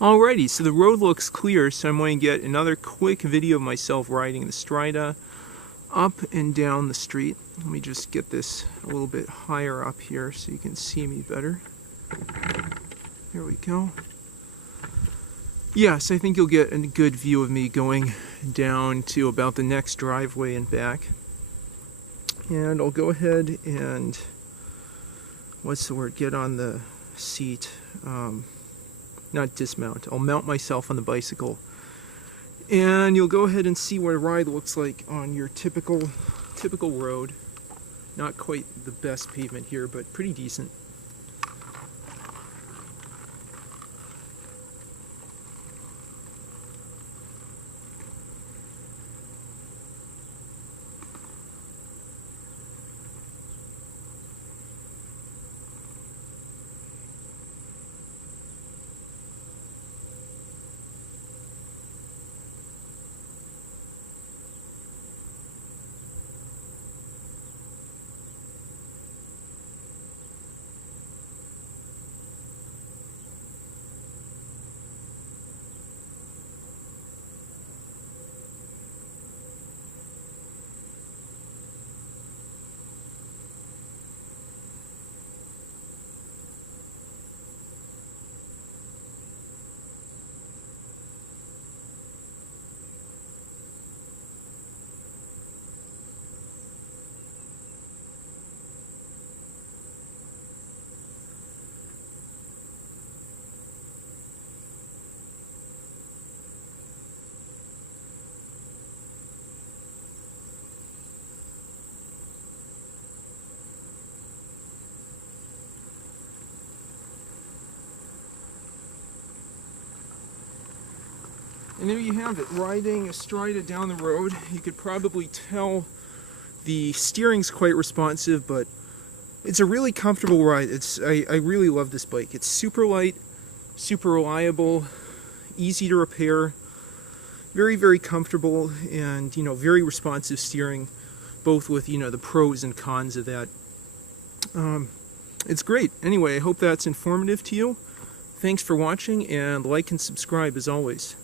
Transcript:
Alrighty, so the road looks clear, so I'm going to get another quick video of myself riding the Strida up and down the street. Let me just get this a little bit higher up here so you can see me better. There we go. Yes, I think you'll get a good view of me going down to about the next driveway and back. And I'll go ahead and, get on the seat. Not dismount. I'll mount myself on the bicycle. And you'll go ahead and see what a ride looks like on your typical road. Not quite the best pavement here, but pretty decent. And there you have it, riding a Strida down the road. You could probably tell the steering's quite responsive, but it's a really comfortable ride. I really love this bike. It's super light, super reliable, easy to repair, very, very comfortable, and very responsive steering, both with the pros and cons of that. It's great. Anyway, I hope that's informative to you. Thanks for watching, and like and subscribe as always.